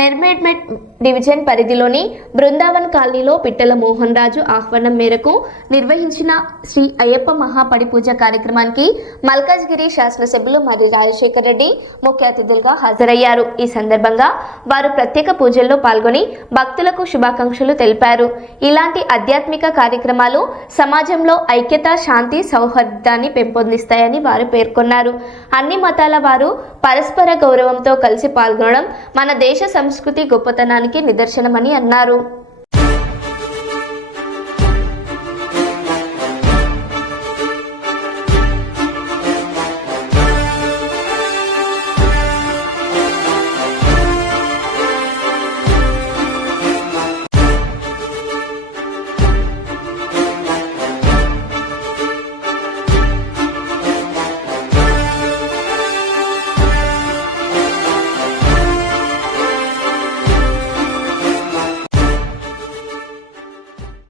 నిర్మేడ్మెట్ division పరిధిలోని బృందావన్ కాలనీలో పిట్టల మోహన్ రాజు ఆహ్వానం మేరకు నిర్వహించిన శ్రీ అయ్యప్ప మహాపడి పూజ కార్యక్రమానికి మల్కాజ్గిరి శాసనసభ్యులు మరి రాజశేఖర్ రెడ్డి ముఖ్య అతిథులుగా హాజరయ్యారు. ఈ సందర్భంగా వారు ప్రత్యేక పూజల్లో పాల్గొని భక్తులకు శుభాకాంక్షలు తెలిపారు. ఇలాంటి ఆధ్యాత్మిక కార్యక్రమాలు సమాజంలో ఐక్యత, శాంతి, సౌహార్దాన్ని పెంపొందిస్తాయని వారు పేర్కొన్నారు. అన్ని మతాల వారు పరస్పర గౌరవంతో కలిసి పాల్గొనడం మన దేశ సంస్కృతి గొప్పతనానికి నిదర్శనమని అన్నారు.